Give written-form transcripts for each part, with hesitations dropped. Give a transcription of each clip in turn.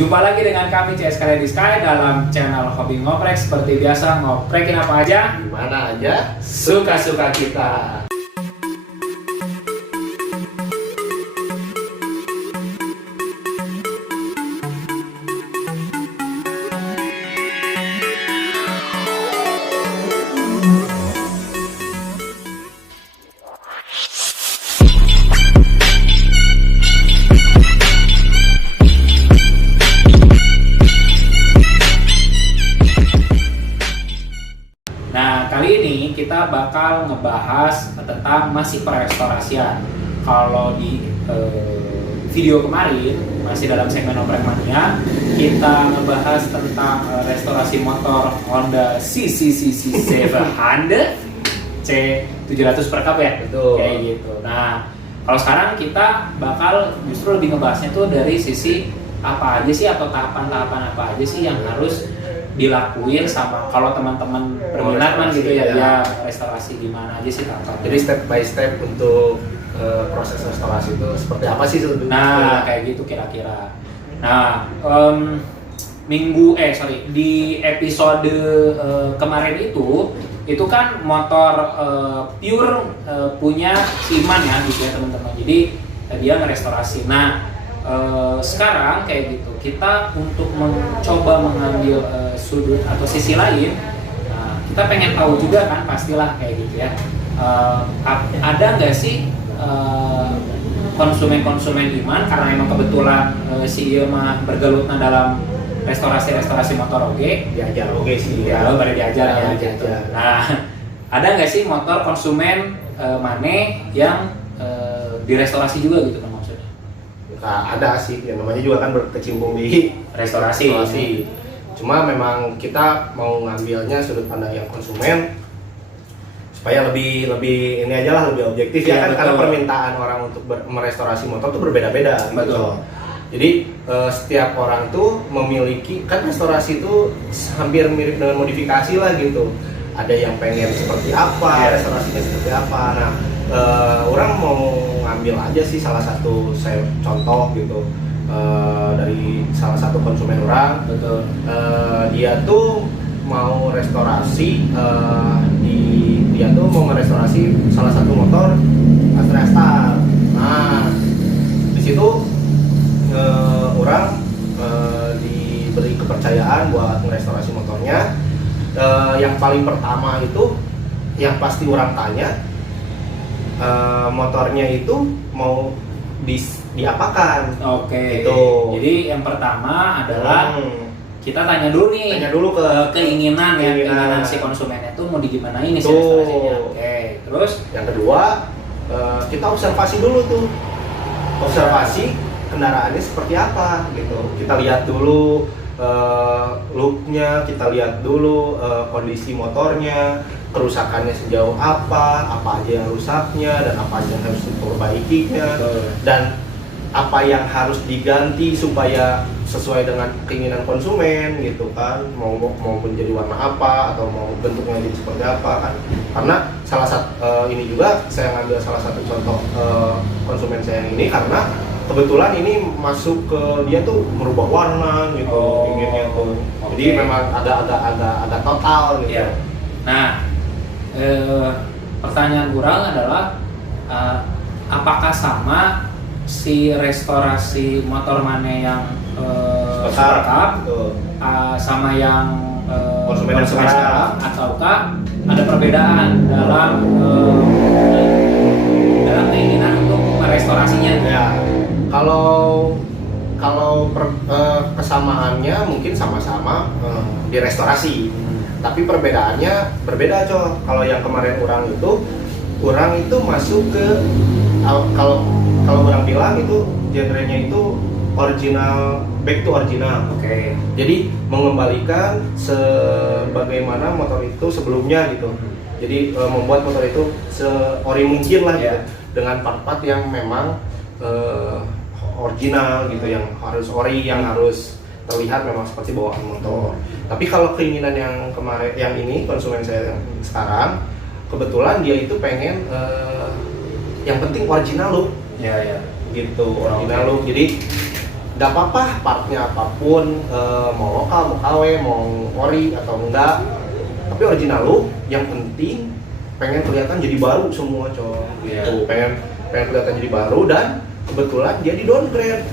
Jumpa lagi dengan kami CS Kalian di Sky dalam channel Hobi Ngoprek. Seperti biasa, ngoprekin apa aja, Dimana aja, suka-suka kita. Nah, kali ini kita bakal ngebahas tentang masih perestorasian. Kalau di video kemarin, masih dalam segmen Oprek Mania, kita ngebahas tentang restorasi motor Honda CC700 C700 per cup ya? Betul. Kayak gitu. Nah, kalau sekarang kita bakal justru lebih ngebahasnya tuh dari sisi apa aja sih, atau tahapan-tahapan apa aja sih yang harus dilakuin sama kalau teman-teman berminat kan gitu ya, ya restorasi gimana aja sih tahapan. Jadi step by step untuk proses restorasi itu seperti apa sih sebetulnya? Nah, kayak gitu kira-kira. Nah, di episode kemarin itu kan motor pure punya si Iman ya gitu ya teman-teman. Jadi dia ngerestorasi. Nah, sekarang kayak gitu kita untuk mencoba mengambil sudut atau sisi lain, kita pengen tahu juga kan, pastilah kayak gitu ya, ada nggak sih konsumen Iman, karena emang kebetulan si Iman bergelutnya dalam restorasi motor Diajar oke sih ya, lo baru diajar ya gitu. diajar. Nah, ada nggak sih motor konsumen Mane yang direstorasi juga gitu kan maksudnya? Nah, ada sih, yang namanya juga kan berkecimpung di Restorasi. Cuma memang kita mau ngambilnya sudut pandang yang konsumen supaya lebih ini aja lah, lebih objektif ya kan, karena permintaan orang untuk merestorasi motor tuh berbeda-beda. Betul. Gitu. Jadi setiap orang tuh memiliki, kan restorasi itu hampir mirip dengan modifikasi lah gitu. Ada yang pengen seperti apa, restorasinya seperti apa. Nah, orang mau ngambil aja sih salah satu saya contoh gitu, dari salah satu konsumen orang. Betul. Dia tuh mau restorasi, dia tuh mau merestorasi salah satu motor Astrea Star. Nah, di situ orang diberi kepercayaan buat merestorasi motornya. Yang paling pertama itu yang pasti orang tanya, motornya itu mau diapakan. Oke. Gitu. Jadi yang pertama adalah kita tanya dulu nih. Tanya dulu ke keinginan si konsumennya tuh mau digimanain nih si restorasinya. Oke. Terus yang kedua, kita observasi dulu tuh. Observasi kendaraannya seperti apa gitu. Kita lihat dulu looknya, kita lihat dulu kondisi motornya, kerusakannya sejauh apa aja yang rusaknya, dan apa aja yang harus diperbaikinya, dan apa yang harus diganti supaya sesuai dengan keinginan konsumen gitu kan, mau menjadi warna apa atau mau bentuknya jadi seperti apa kan. Karena salah satu ini juga saya ngambil salah satu contoh konsumen saya yang ini karena kebetulan ini masuk ke dia tuh merubah warna gitu, inginnya tuh. Jadi memang agak total gitu. ya. Nah, pertanyaan kurang adalah apakah sama si restorasi motor Mane yang Super Cup sama yang konsumen sekarang, ataukah ada perbedaan dalam keinginan untuk merestorasinya? Ya, kalau kesamaannya mungkin sama-sama direstorasi, tapi perbedaannya berbeda coy. Kalau yang kemarin orang itu masuk ke kalau orang bilang itu genrenya itu original, back to original. Oke. Jadi mengembalikan sebagaimana motor itu sebelumnya gitu. Jadi membuat motor itu seori mungkin lah gitu, dengan part-part yang memang original gitu, yang harus ori, yang harus terlihat memang seperti bawaan motor. Tapi kalau keinginan yang kemarin, yang ini konsumen saya yang sekarang, kebetulan dia itu pengen yang penting original look. Ya. Gitu, original look. Jadi nggak apa-apa partnya apapun, mau lokal, mau KW, mau ori atau enggak, tapi original look yang penting pengen kelihatan jadi baru semua coy. Gitu. Pengen kelihatan jadi baru, dan kebetulan dia di downgrade.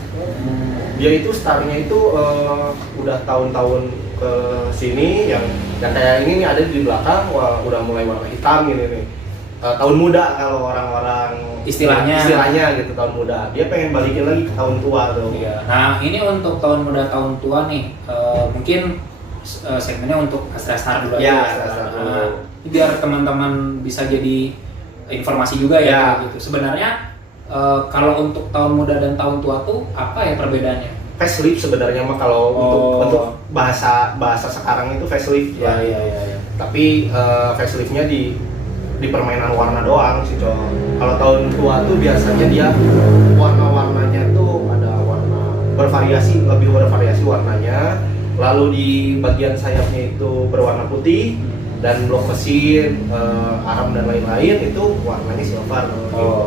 Dia itu startnya itu udah tahun-tahun ke sini, yang kayak ini nih ada di belakang, wah, udah mulai warna hitam ini nih. Tahun muda kalau orang-orang istilahnya gitu, tahun muda. Dia pengen balikin lagi ke tahun tua tuh. Iya. Nah ini untuk tahun muda tahun tua nih, mungkin segmennya untuk Astra Star dulu Ya, aja. Astra Star dulu. Nah, biar teman-teman bisa jadi informasi juga ya. Gitu. Sebenarnya kalau untuk tahun muda dan tahun tua tuh apa ya perbedaannya? Facelift sebenarnya mah kalau untuk bahasa sekarang itu facelift ya. Tapi faceliftnya di permainan warna doang sih coy. Kalau tahun tua tuh biasanya dia warna-warnanya tuh ada warna lebih bervariasi warnanya. Lalu di bagian sayapnya itu berwarna putih, dan blok mesin, arm dan lain-lain itu warnanya silver.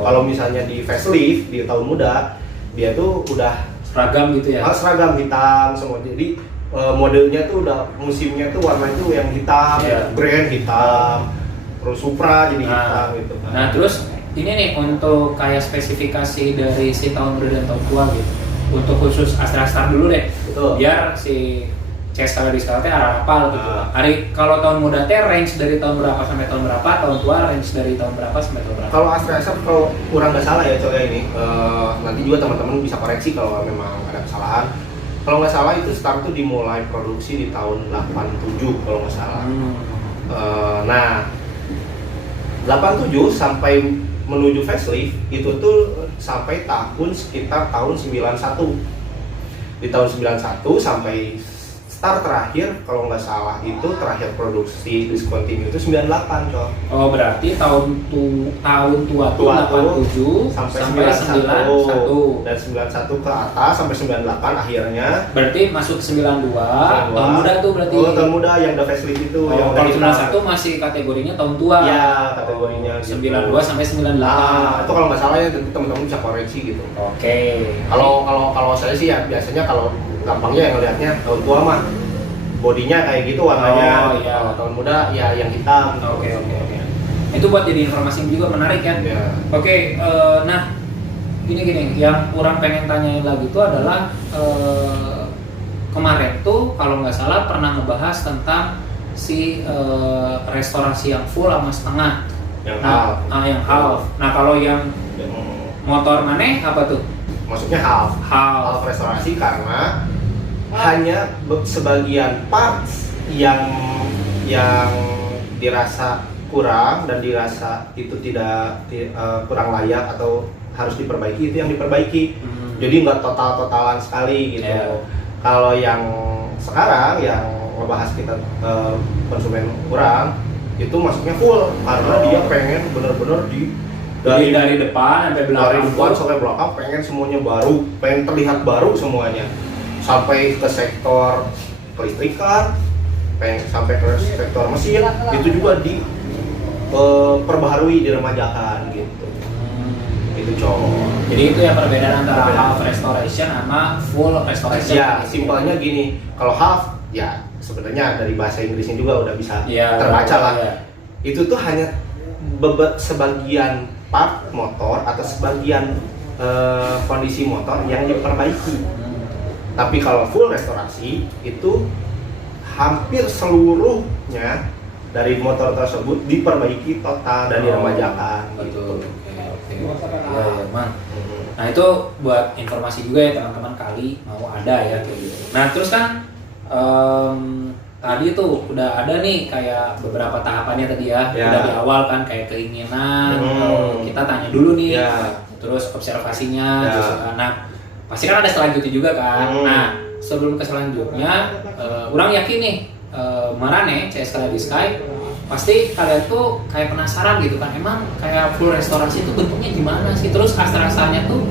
Kalau misalnya di facelift di tahun muda, dia tuh udah seragam gitu ya? Seragam hitam semua. Jadi modelnya tuh udah musimnya tuh warna itu yang hitam, brand hitam. Terus Supra jadi hitam gitu. Nah terus ini nih untuk kayak spesifikasi dari si tahun muda dan tahun tua gitu. Untuk khusus Astra Star dulu deh. Betul. Biar si CS Discount arah apa gitu. Hari kalau tahun muda teh range dari tahun berapa sampai tahun berapa, tahun tua range dari tahun berapa sampai tahun berapa? Kalau Astra Star kalau kurang nggak salah ya coy ini, nanti juga teman-teman bisa koreksi kalau memang ada kesalahan. Kalau nggak salah itu start tuh dimulai produksi di tahun 87 kalau nggak salah. Nah 87 sampai menuju facelift itu tuh sampai sekitar tahun 91. Di tahun 91 sampai start terakhir kalau nggak salah itu terakhir produksi discontinue itu 98 coy. Oh berarti tahun tua tuh 87 sampai 91 dan 91 ke atas sampai 98 akhirnya. Berarti masuk 92 tahun muda tuh berarti. Oh tahun muda yang udah facelift itu. Yang kalau 91 masih kategorinya tahun tua. Ya kategorinya 92 sampai 98. Itu kalau nggak salah ya teman-teman bisa koreksi gitu. Oke. Kalau saya sih ya biasanya kalau gampangnya yang ngelihatnya tahun tua mah bodinya kayak gitu warnanya. Kalau tahun muda ya yang hitam. Oke. Itu buat jadi informasi juga menarik kan? Ya. Oke, nah gini yang kurang pengen tanyain lagi itu adalah kemarin tuh kalau nggak salah pernah ngebahas tentang si restorasi yang full sama setengah. Yang half. Nah kalau yang motor maneh apa tuh? Maksudnya half restorasi karena hanya sebagian parts yang dirasa kurang dan dirasa itu tidak kurang layak atau harus diperbaiki, itu yang diperbaiki. Jadi nggak totalan sekali gitu. Kalau yang sekarang yang ngebahas kita konsumen kurang itu maksudnya full karena dia pengen bener-bener dari depan sampai belakang. Dari depan sampai belakang pengen semuanya baru, pengen terlihat baru semuanya. Sampai ke sektor kelistrikan, pengen sampai ke sektor mesin, itu juga perbaharui, diremajakan gitu. Itu cowok. Jadi itu ya perbedaan antara half restoration sama full restoration. Ya, simpelnya gini. Kalau half, ya sebenarnya dari bahasa Inggrisnya juga udah bisa terbaca lah. Itu tuh hanya sebagian part motor atau sebagian kondisi motor yang diperbaiki. Tapi kalau full restorasi itu hampir seluruhnya dari motor tersebut diperbaiki total dan diremajakan. Betul. Iya, Man. Nah itu buat informasi juga ya teman-teman kali mau ada ya kayak gitu. Nah terus kan tadi tuh udah ada nih kayak beberapa tahapannya tadi ya. Udah di awal kan kayak keinginan, kita tanya dulu nih, terus observasinya, gitu kan. Nah pasti kan ada selanjutnya juga kan. Nah sebelum ke selanjutnya, orang yakin nih Marane CS Sky pasti kalian tuh kayak penasaran gitu kan, emang kayak full restorasi itu bentuknya gimana sih, terus Astra-nya tuh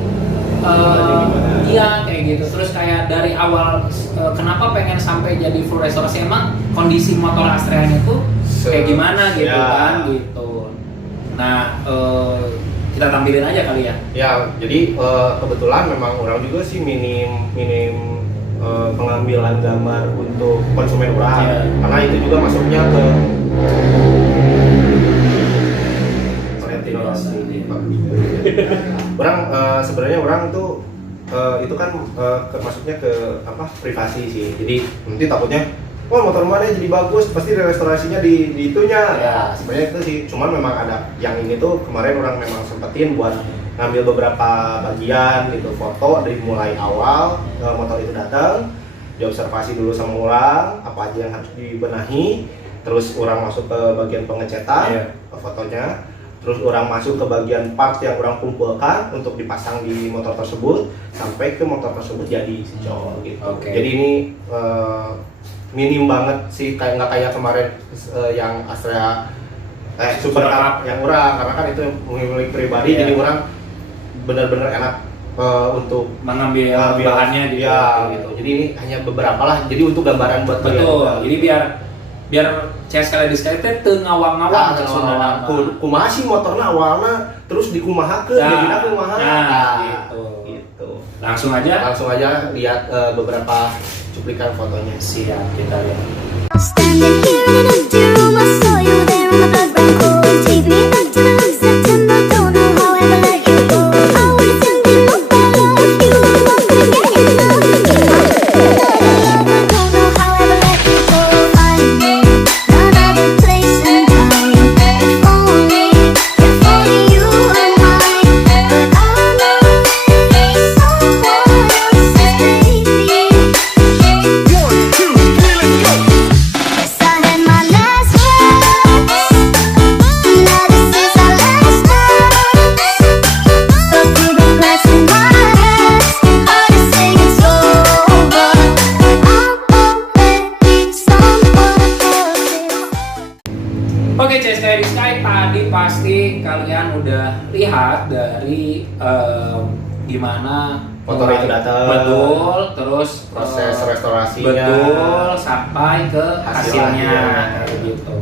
iya kayak gitu, terus kayak dari awal kenapa pengen sampai jadi full restorasi, emang kondisi motor Astra-nya tuh kayak gimana gitu kan gitu. Nah kita tampilin aja kali ya. Ya, jadi kebetulan memang orang juga sih minim pengambilan gambar untuk konsumen orang, karena itu juga masuknya ke Valentino Rossi. Orang sebenarnya orang tuh itu kan masuknya ke privasi sih, jadi nanti takutnya motor mana jadi bagus, pasti restorasinya di itunya. Ya sebenarnya itu sih, cuman memang ada yang ini tuh kemarin orang memang sempetin buat ngambil beberapa bagian gitu, foto dari mulai awal motor itu datang, diobservasi dulu sama orang apa aja yang harus dibenahi, terus orang masuk ke bagian pengecetan fotonya, terus orang masuk ke bagian part yang orang kumpulkan untuk dipasang di motor tersebut sampai ke motor tersebut jadi sejol gitu. Jadi ini minim banget sih, nggak kayak kemarin yang Astrea Super Cup yang orang, karena kan itu milik pribadi, jadi orang benar-benar enak untuk mengambil bahannya gitu. Gitu. Jadi ini hanya beberapa lah, jadi untuk gambaran buat Jadi biar CS kali sekali teh teu ngawang-ngawang Sunda. Kumaha sih motorna awalna terus dikumahakeun, jadinya kumaha. Gitu. Langsung aja lihat beberapa cuplikan fotonya. Siap, kita lihat. Standing here in an empty room, I saw you there and my blood ran cold. Take me back to the love September, don't know how I ever let you go. I was thinking about you, what could get enough? I don't know how I ever let you go. I know another place and time. If only you are mine, but I know someone else's baby. Yes, I had my last words. Now this is our last dance. But through the cracks in my hands, hard to say it's over. I'm already someone else's. Oke, CS Sky tadi pasti kalian udah lihat dari gimana Motor itu datang. betul, terus Proses restorasinya. betul sampai ke hasilnya Hasilnya. kayak gitu.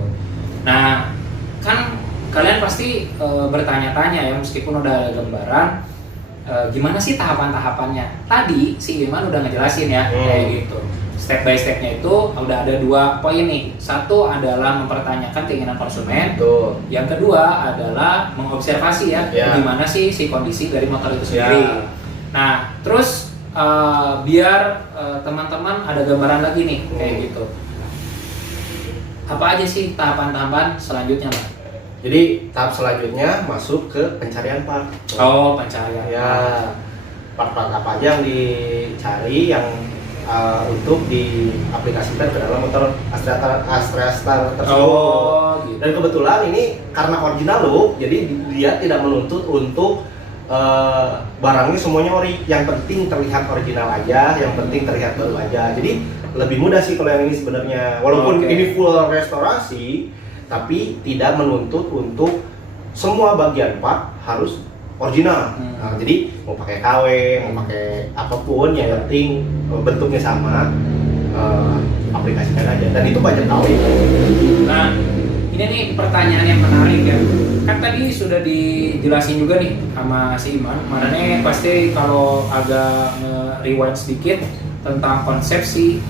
Nah, kan kalian pasti bertanya-tanya ya, meskipun udah ada gambaran, gimana sih tahapan-tahapannya? Tadi si Iman udah ngejelasin ya, kayak gitu. Step by stepnya itu udah ada 2 poin nih. Satu adalah mempertanyakan keinginan konsumen. Betul. Yang kedua adalah mengobservasi ya, gimana sih si kondisi dari motor itu sendiri. Nah, terus biar teman-teman ada gambaran lagi nih, kayak gitu. Apa aja sih tahapan-tahapan selanjutnya, Pak? Jadi tahap selanjutnya masuk ke pencarian part. Oh, pencarian. Ya, part-part apa aja yang dicari yang untuk diaplikasikan ke dalam motor Astrea Star tersebut. Oh, gitu. Dan kebetulan ini karena original look, jadi dia tidak menuntut untuk barangnya semuanya ori. Yang penting terlihat original aja, yang penting terlihat baru aja. Jadi lebih mudah sih kalau yang ini sebenarnya. Walaupun ini full restorasi, tapi tidak menuntut untuk semua bagian part harus original. Nah, jadi mau pakai KW, mau pakai apapun, yang penting bentuknya sama, aplikasikan aja. Dan itu banyak KW. Nah, ini nih pertanyaan yang menarik ya. Kan tadi sudah dijelasin juga nih sama si Iman. Makanya pasti kalau agak rewind sedikit tentang konsep si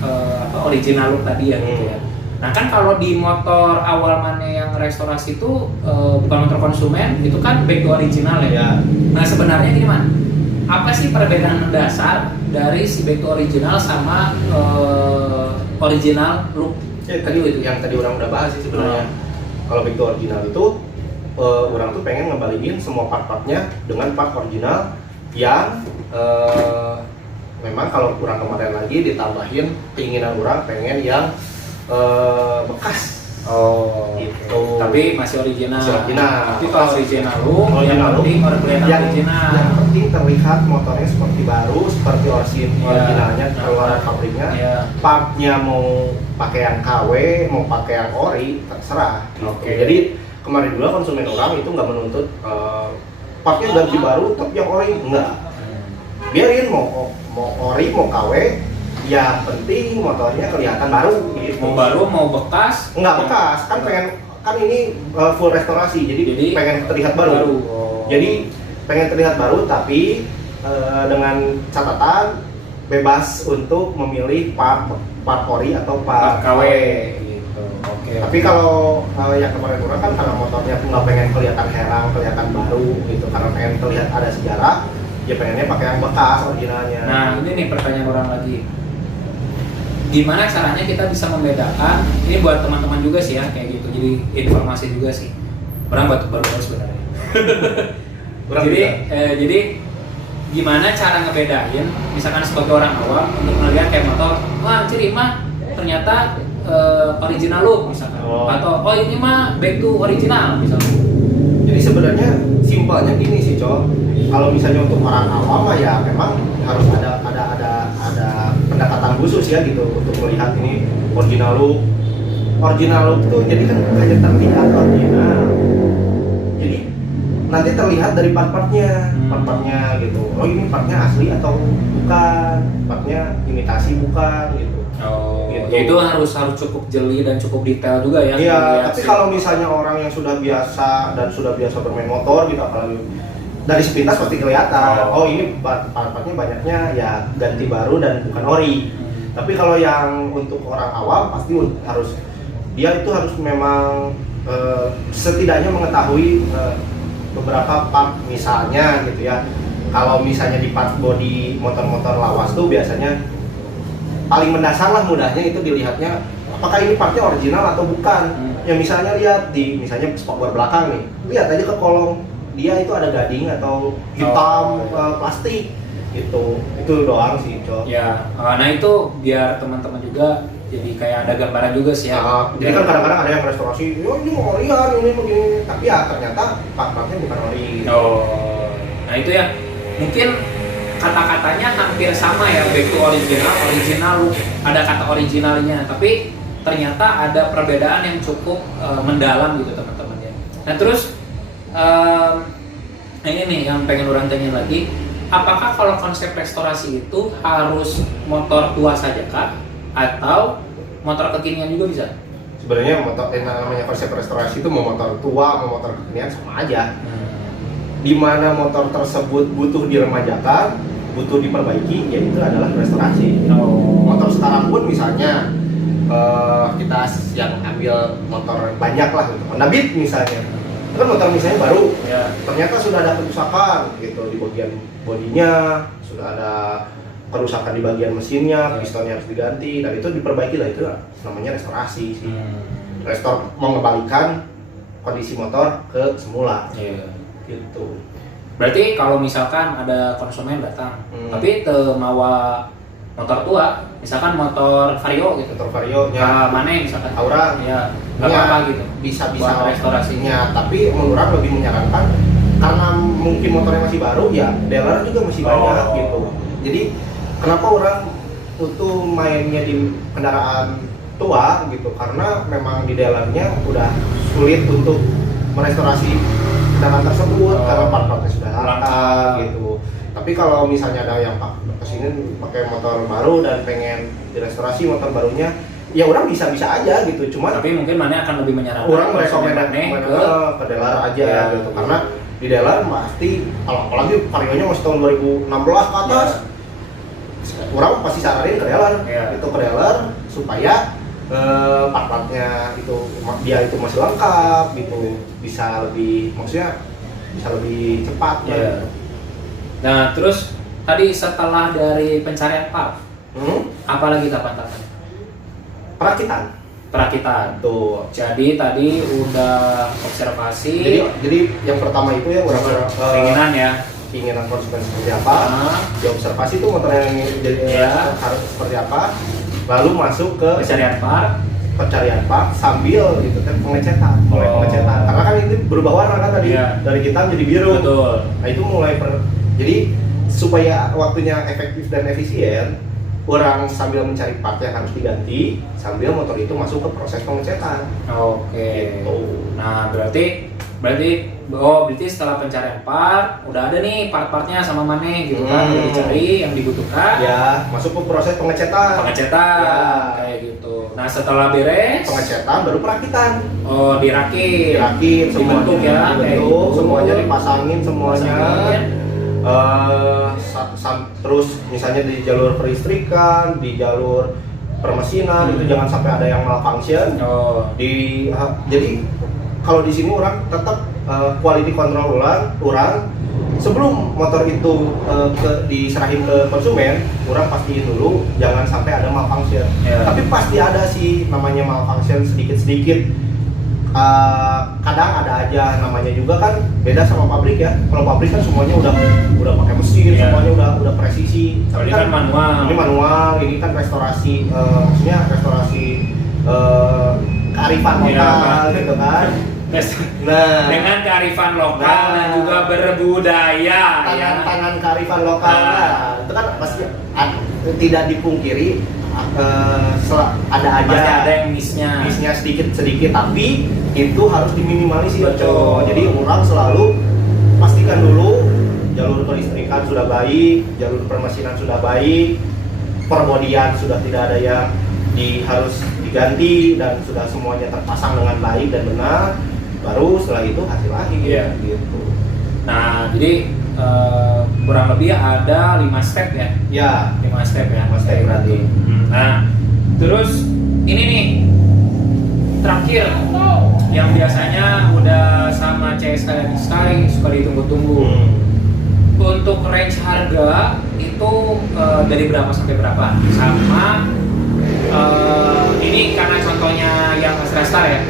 original look tadi ya gitu ya. Nah kan kalau di motor awal mana yang restorasi itu bukan motor konsumen, itu kan back to original ya. Nah sebenarnya gini Man, apa sih perbedaan mendasar dari si back to original sama original look? Tadi itu yang tadi orang udah bahas sih sebenarnya. Kalau back to original itu orang tuh pengen ngembaliin semua part-partnya dengan part original yang memang kalau kurang kemarin lagi ditambahin keinginan orang pengen yang bekas. Oh, gitu. Tapi masih original. Tapi kalau original yang penting orang kelihatan original. Yang penting terlihat motornya seperti baru, seperti originalnya keluaran pabriknya. Partnya mau pakai yang KW, mau pakai yang ori, terserah. Gitu. Jadi kemarin juga konsumen orang itu nggak menuntut partnya ganti baru, tapi yang ori enggak. Biarin mau ori, mau KW. Yang penting motornya kelihatan baru gitu. Mau baru, mau bekas? Enggak bekas, kan pengen, kan ini full restorasi, jadi pengen terlihat baru. Oh. Jadi pengen terlihat baru tapi dengan catatan bebas untuk memilih part ori atau part KW KW. gitu. Oke. Tapi kalau yang kemarin orang kan karena motornya nggak pengen kelihatan heran, kelihatan baru gitu, karena pengen terlihat ada sejarah, ya pengennya pakai yang bekas originalnya. Nah ini nih pertanyaan orang lagi, gimana caranya kita bisa membedakan, ini buat teman-teman juga sih ya kayak gitu, jadi informasi juga sih, orang baru sebenarnya. Jadi gimana cara ngebedain, misalkan sebagai orang awam untuk melihat kayak motor, wah ciri mah ternyata original look misalkan, atau oh ini mah back to original misalkan. Jadi sebenarnya simpelnya gini sih, Cok. Kalau misalnya untuk orang awam ya memang harus ada pendekatan khusus ya gitu untuk melihat ini original look. Original look tuh jadi kan hanya terlihat original. Jadi nanti terlihat dari part-partnya gitu. Oh ini partnya asli atau bukan? Partnya imitasi bukan gitu. Oh, gitu. itu harus cukup jeli dan cukup detail juga ya. Iya, tapi sih. kalau misalnya orang yang sudah biasa bermain motor gitu, apalagi dari sepintas pasti kelihatan. Oh ini part-partnya banyaknya ya ganti baru dan bukan ori. Tapi kalau yang untuk orang awam pasti dia itu harus memang setidaknya mengetahui beberapa part, misalnya gitu ya. Kalau misalnya di part body motor-motor lawas tuh biasanya paling mendasar lah mudahnya itu dilihatnya apakah ini partnya original atau bukan. Ya misalnya lihat di misalnya spakbor belakang nih, lihat aja ke kolong dia itu ada gading atau hitam plastik gitu. Itu doang sih, Cok. Ya, nah itu biar teman-teman juga jadi kayak ada gambaran juga sih ya. Jadi kan kadang-kadang ada yang restorasi, oh ini orian, ini begini, tapi ya ternyata part-partnya bukan ori. Oh, nah itu ya mungkin kata-katanya hampir sama ya, back to original look, ada kata originalnya, tapi ternyata ada perbedaan yang cukup mendalam gitu teman-teman ya. Nah terus ini nih yang pengen orang tanya lagi, apakah kalau konsep restorasi itu harus motor tua saja kah? Atau motor kekinian juga bisa? Sebenarnya motor namanya konsep restorasi itu mau motor tua mau motor kekinian sama aja. Di mana motor tersebut butuh diremajakan, butuh diperbaiki, ya itu adalah restorasi. Motor sekarang pun misalnya kita yang ambil motor banyak lah gitu, Honda Beat misalnya, itu kan motor misalnya baru, ternyata sudah ada kerusakan gitu di bagian bodinya, sudah ada kerusakan di bagian mesinnya, pistonnya harus diganti, dan itu diperbaiki lah, itu namanya restorasi sih. Restor mengembalikan kondisi motor ke semula. Gitu. Berarti kalau misalkan ada konsumen datang, tapi mawa motor tua, misalkan motor Vario gitu, motor Vario-nya mana misalkan Aura, ya nggak apa-apa gitu, bisa restorasinya. Tapi menurut lebih menyarankan karena mungkin motornya masih baru ya, dealer juga masih banyak gitu. Jadi kenapa orang itu mainnya di kendaraan tua gitu, karena memang di dealernya udah sulit untuk merestorasi kendaraan tersebut karena part-partnya sudah langka gitu. Tapi kalau misalnya ada yang kesini pakai motor baru dan pengen direstorasi motor barunya, ya orang bisa-bisa aja gitu. Cuma tapi mungkin mana akan lebih menyarankan orang merekomendasikan ke dealer aja gitu, karena di dealer pasti apalagi Vario-nya masih tahun 2016 ke atas. Orang pasti saranin ke dealer, itu ke dealer supaya part-partnya itu dia itu masih lengkap gitu, bisa lebih cepat gitu. Nah terus tadi setelah dari pencarian part, apalagi tahapan-tahapan? Perakitan tuh. Jadi tadi udah observasi. Jadi yang pertama itu ya keinginan konsumen seperti apa, diobservasi tuh motor yang harus seperti apa, lalu masuk ke pencarian part sambil gitu kan pengecetan, karena kan ini berubah warna kan tadi, dari hitam jadi biru. Betul. Nah itu jadi supaya waktunya efektif dan efisien, orang sambil mencari part yang harus diganti sambil motor itu masuk ke proses pengecetan. Gitu. Nah berarti setelah pencarian part udah ada nih part-partnya sama mana gitu kan, udah dicari yang dibutuhkan, ya masuk ke proses pengecetan kayak gitu. Nah setelah beres, Pengecetan baru perakitan. oh dirakit, Dirakit dibentuk ya, kayak dibentuk, gitu. semuanya dipasangin semuanya. Pasangin. Terus misalnya di jalur peristrikan, di jalur permesinan itu jangan sampai ada yang malfunction. Oh, Jadi kalau di sini orang tetap quality control orang sebelum motor itu diserahin ke konsumen, orang pastiin dulu jangan sampai ada malfunction. Ya. Tapi pasti ada sih namanya malfunction sedikit-sedikit. Kadang ada aja, namanya juga kan beda sama pabrik ya. Kalau pabrik kan semuanya udah pakai mesin, Ya. semuanya udah presisi. kalau ini kan manual. Ini manual, ini kan restorasi, maksudnya restorasi kearifan Iya, lokal kan. gitu kan. Nah, Dengan kearifan lokal Nah. dan juga berbudaya ya. tangan kearifan lokal, Nah. nah, itu kan pasti tidak dipungkiri ada aja. Pasti ada yang miss-nya. sedikit, tapi itu harus diminimalisir. Betul. Jadi orang selalu pastikan dulu jalur kelistrikan sudah baik, jalur permesinan sudah baik, perbodian sudah tidak ada yang harus diganti dan sudah semuanya terpasang dengan baik dan benar. Baru setelah itu hasil akhir. Iya. Gitu. Nah, jadi kurang lebih ada 5 step ya. Ya, 5 step ya. 5 step berarti. Nah, terus ini nih terakhir yang biasanya udah sama CS kalian sekali suka ditunggu-tunggu. Untuk range harga itu dari berapa sampai berapa? Sama ini karena contohnya yang Astra Star ya,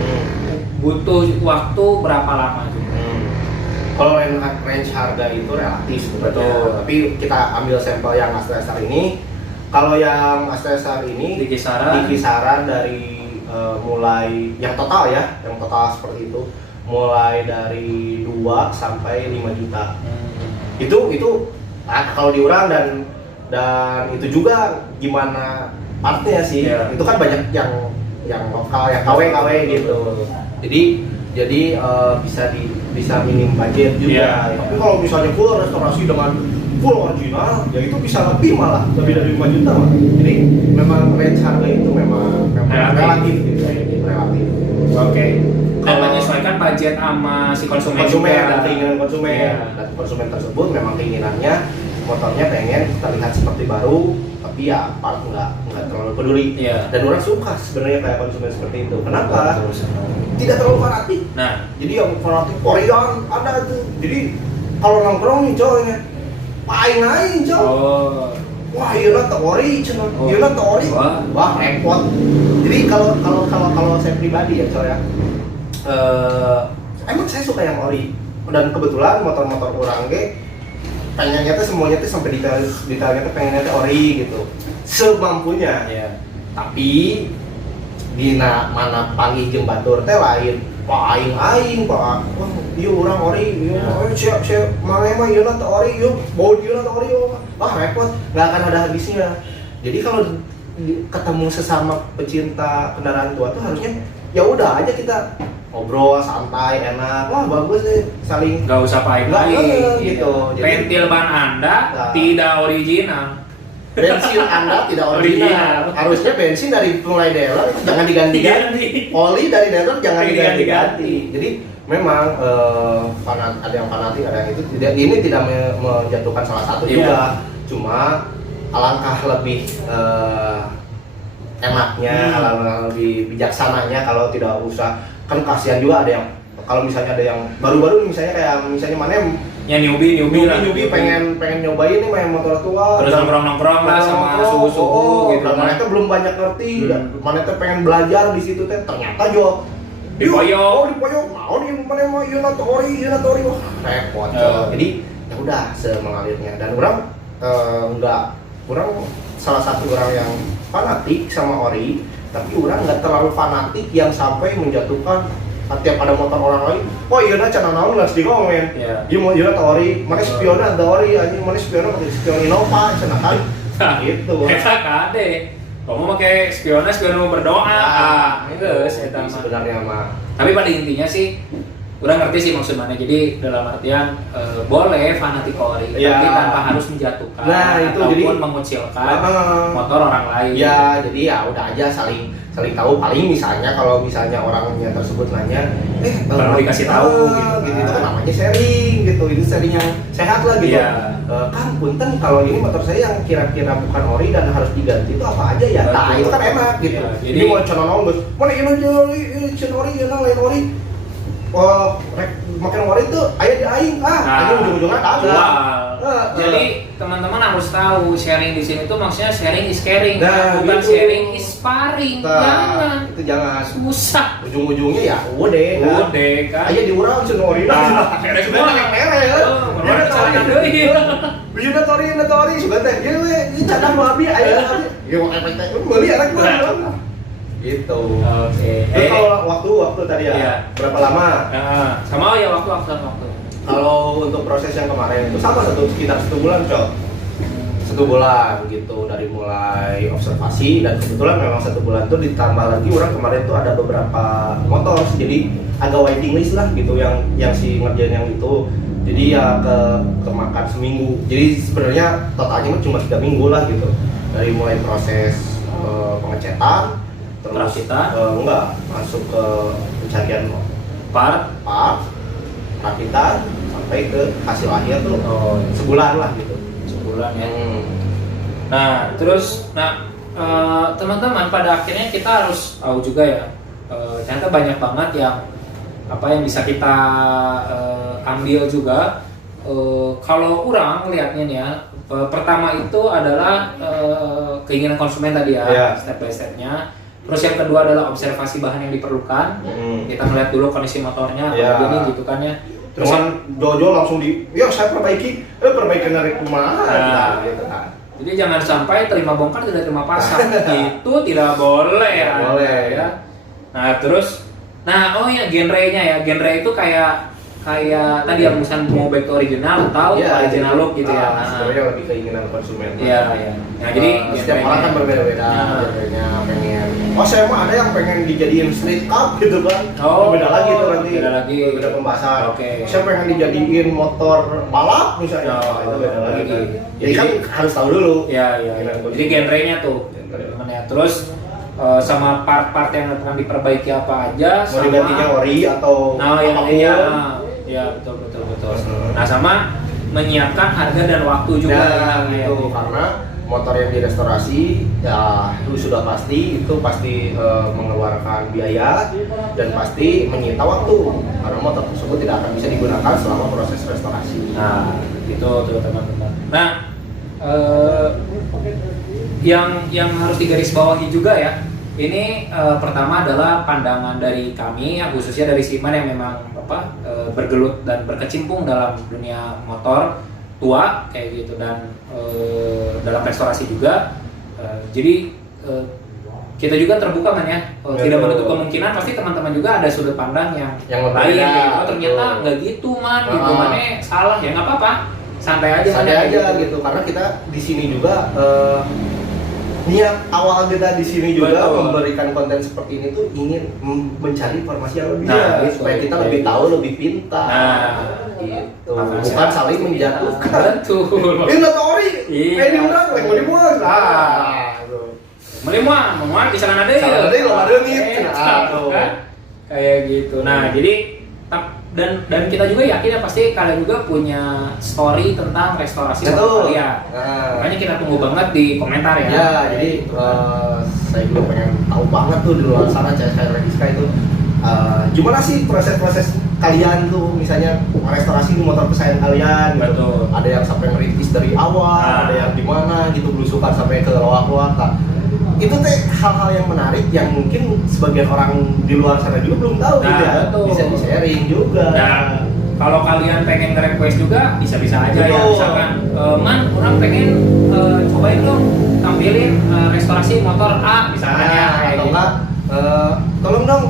butuh waktu berapa lama tuh? Kalau range harga itu relatif sebenarnya. Betul. Tapi kita ambil sampel yang Astra Star ini. Kalau yang Astra Star ini Di kisaran dari mulai yang total ya, yang total seperti itu, mulai dari 2 sampai 5 juta. Itu kalau diurang dan itu juga gimana partnya sih. Iya. Itu kan banyak yang lokal, yang KW gitu. Jadi bisa minim budget juga. Iya. Tapi kalau misalnya full restorasi dengan full original, ya itu bisa lebih malah, lebih dari 5 juta malah. Jadi memang range harga itu memang relatif gitu. Relatif. Oke. Dan Kalau- menyesuaikan budget sama si konsumen. Konsumen juga. dan keinginan konsumen. Iya. Dan konsumen tersebut memang keinginannya motornya pengen terlihat seperti baru, tapi ya part nggak terlalu peduli. Iya. Dan orang suka sebenarnya kayak konsumen seperti itu. Kenapa? Terus. Tidak terlalu fanatik. Nah, Jadi yang fanatik Korean ada tuh. Jadi kalau nongkrong nih cowoknya, paling aja cowok. oh, Wah, iya teori, cina. Oh. Iya teori. Wah. Wah, repot. Jadi kalau saya pribadi ya, coy ya. Emang saya suka yang ori. Dan kebetulan motor-motor orang pengennya tuh semuanya tuh sampai detailnya tuh pengennya tuh ori gitu. Semampunya. ya. Tapi dina mana panggih jeung batur teh lain. Wah, aing Pak. Wah, ieu urang ori, ieu siap mangga mah ieu teh ori, ieu bau ieu teh ori. Wah, repot, enggak akan ada habisnya. Jadi kalau ketemu sesama pecinta kendaraan tua tuh harusnya ya udah aja kita ngobrol santai, enak. Wah, bagus sih, saling Nggak usah pahit-pahit Nggak, gitu. Jadi- Pentil ban Anda Nah. tidak original. bensin Anda tidak original. Original. Harusnya bensin dari mulai dealer jangan diganti-ganti. Oli dari dealer jangan diganti-ganti. Jadi memang ada yang fanatik, ada yang itu tidak. Ini tidak menjatuhkan salah satu Iya. juga. Cuma alangkah lebih enaknya, alangkah lebih bijaksananya kalau tidak usah. Kan kasihan juga ada yang kalau misalnya ada yang baru-baru misalnya mana Ya newbie lah. newbie pengen nyobain nih main motor tua. Terus nongkrong lah sama suhu-suhu gitu Dan kan. mereka belum banyak ngerti, dan mereka pengen belajar di situ teh. Ternyata jo Dipoyok. dipoyok. Mau nih mana mah ieu na teori, wah repot. Jadi ya udah semengalirnya. Dan orang salah satu orang yang fanatik sama ori, tapi orang nggak terlalu fanatik yang sampai menjatuhkan tiap ada motor orang lain. Oh iya na cana naon nggak sedih komen. Iya. Dia mau iya teori, mana spionnya teori, anjing mana spionnya pakai spion Innova, cina kali. Gitu. Eta kade. Kamu pakai spion mau berdoa. Nah, Terus eta mah. sebenarnya mah. Tapi pada intinya sih Udah ngerti sih maksud mana. Jadi dalam artian boleh fanatik ori, Ya. tapi tanpa harus menjatuhkan Nah, itu ataupun jadi- mengucilkan Heeh. motor orang lain. Ya, jadi ya udah aja saling tahu. Paling misalnya kalau misalnya orangnya tersebut nanya, Perlu dikasih tahu gitu. itu kan namanya sharing gitu. Itu sharing yang sehat lah gitu. Iya. Kang, punten kalau ini motor saya yang kira-kira bukan ori dan harus diganti itu apa aja ya? Nah, Betul. itu kan enak gitu. Iya, Jadi jadi- mau cononon bos, mana ini cen ori, ya lain ori. Oh, makin ori itu aya di aing. Ini ujung-ujungnya kagak. Jual. Jadi teman-teman harus tahu sharing di sini tuh maksudnya sharing is caring, Nah, bukan gitu. sharing is sparring. Jangan. Itu jangan. Susah. Ujung-ujungnya ya udah kan. Udah kan. Aya diurang cen ori. Nah, Sudah semua. mere ya. Menurut celana deui. Bieu tori sudah teh. Ieu we cadah babi aya babi. Ieu make teh meuli anak gua. Gitu. Oke. Terus kalau waktu tadi ya, Iya. berapa lama? Nah, sama ya waktu. Kalau untuk proses yang kemarin itu sama sekitar 1 bulan, Cok. 1 bulan gitu dari mulai observasi dan kebetulan memang 1 bulan tuh ditambah lagi orang kemarin tuh ada beberapa motor jadi agak waiting list lah gitu yang si ngerjain yang itu jadi ya kemakan seminggu jadi sebenarnya totalnya mah cuma 3 minggu lah gitu dari mulai proses pengecetan terus Perakitan? enggak masuk ke pencarian Part. perakitan sampai ke hasil akhir tuh Oh, sebulan lah gitu. sebulan ya. Nah, terus, teman-teman pada akhirnya kita harus tahu juga ya, ternyata banyak banget yang bisa kita ambil juga. Kalau orang lihatnya nih ya, pertama itu adalah keinginan konsumen tadi ya, Iya. step by stepnya. Terus yang kedua adalah observasi bahan yang diperlukan. Kita melihat dulu kondisi motornya, Iya. begini gitu kan ya. Terus Cuman Jojo langsung ya saya perbaiki, perbaikan dari kumaha Nah. gitu kan. Jadi jangan sampai terima bongkar tidak terima pasang. Itu tidak boleh ya. Tidak boleh. Ya. Nah, terus oh ya genrenya ya. Genre itu kayak tadi yang misalnya mau back to original atau Iya, original look gitu ya. Sebenarnya lebih keinginan konsumen. Iya, iya. Nah, jadi setiap orang kan berbeda-beda Nah. genrenya pengen. Saya mah ada yang pengen dijadiin street cup gitu kan. Oh, beda lagi tuh nanti. beda lagi. Beda pembahasan. Oke. Saya pengen dijadiin motor balap misalnya. Oh, itu beda lagi. lagi. Jadi kan harus tahu dulu. Iya, iya. Jadi genrenya tuh. Teman-teman ya. Terus sama part-part yang akan diperbaiki apa aja Mau digantinya ori atau apapun. Ya betul. Nah, sama menyiapkan harga dan waktu juga Nah, ya. gitu. Karena motor yang direstorasi ya itu sudah pasti mengeluarkan biaya dan pasti menyita waktu karena motor tersebut tidak akan bisa digunakan selama proses restorasi. Nah, itu tuh teman-teman. Nah, yang harus digarisbawahi juga ya. Ini pertama adalah pandangan dari kami, khususnya dari Siman yang memang bergelut dan berkecimpung dalam dunia motor tua kayak gitu dan dalam restorasi juga. Jadi kita juga terbuka kan ya, tidak menutup kemungkinan pasti teman-teman juga ada sudut pandang yang lain. berbeda. Gitu. Ternyata nggak gitu man, gitu mana salah ya nggak apa-apa, santai aja. Santai aja gitu karena kita di sini juga niat awal kita di sini juga Betul. memberikan konten seperti ini tuh ingin mencari informasi yang lebih Nah, ya, supaya kita lebih tahu, lebih pintar. Nah, gitu. makanya Bukan saling menjatuhkan. Betul. Ini nggak tahu ori, Iya. ini udah, mau dibuang. Gitu. Mending mah di sana ada ya. Celana deui, loba deungit. Kan? Kayak gitu. Nah, jadi dan kita juga yakin ya pasti kalian juga punya story tentang restorasi motor kalian. Makanya kita tunggu banget di komentar ya. Ya, jadi saya juga pengen tahu banget tuh di luar sana saya Regiska itu gimana sih proses-proses kalian tuh misalnya restorasi motor kesayangan kalian gitu. Betul. Ada yang sampai ngerintis dari awal, ada yang gimana gitu belusukan sampai ke loak-loak. Nah, itu teh hal-hal yang menarik yang mungkin sebagian orang di luar sana juga belum tahu gitu ya. betul. Bisa di-sharing juga. Dan kalau kalian pengen nge-request juga bisa-bisa aja ya. Betul. Misalkan man orang pengen cobain dong tampilin restorasi motor A misalnya ya. Kayak Atau gitu. enggak tolong dong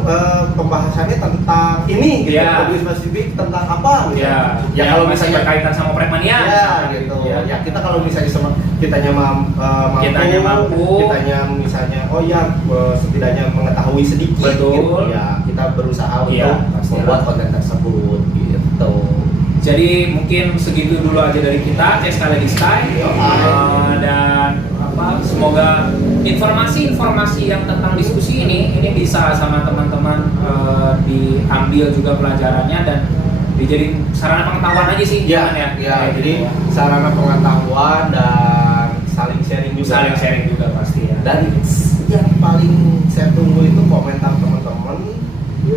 pembahasannya tentang ini gitu, Iya. lebih spesifik tentang apa gitu. Ya, Ya kalau masih misalnya berkaitan sama Prepmania ya misalkan. gitu. Ya. Ya kita kalau misalnya kitanya Kitanya mampu. kitanya misalnya oh ya setidaknya mengetahui sedikit Betul. gitu. Ya kita kita berusaha Iya, untuk pasti. membuat konten tersebut gitu. Jadi mungkin segitu dulu aja dari kita, cek sekali di Sky. Dan semoga informasi-informasi yang tentang diskusi ini bisa sama teman-teman diambil juga pelajarannya dan dijadiin sarana pengetahuan aja sih. Ya, kan ya, Kayak jadi gitu. sarana pengetahuan dan saling sharing juga. Saling sharing juga pasti ya. Dan yang paling saya tunggu itu komentar teman-teman,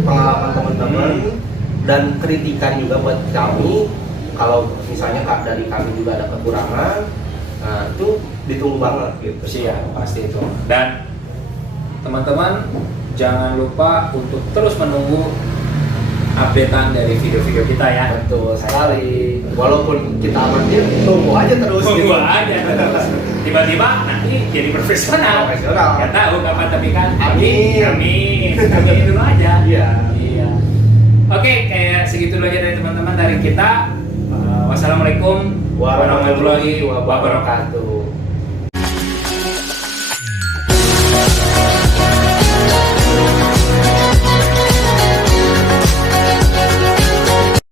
pengalaman teman-teman, dan kritikan juga buat kami. Kalau misalnya dari kami juga ada kekurangan, nah itu ditunggu banget gitu. Siap, pasti itu. Dan teman-teman jangan lupa untuk terus menunggu updatean dari video-video kita ya. Betul sekali. Walaupun kita amatir, tunggu aja terus. Tunggu aja terus. Tiba-tiba nanti jadi profesional. Profesional. Gak tahu kapan tapi kan. Amin. Amin dulu aja. Iya. Iya. Oke, kayak segitu dulu aja dari teman-teman dari kita. Wassalamualaikum Warahmatullahi wabarakatuh.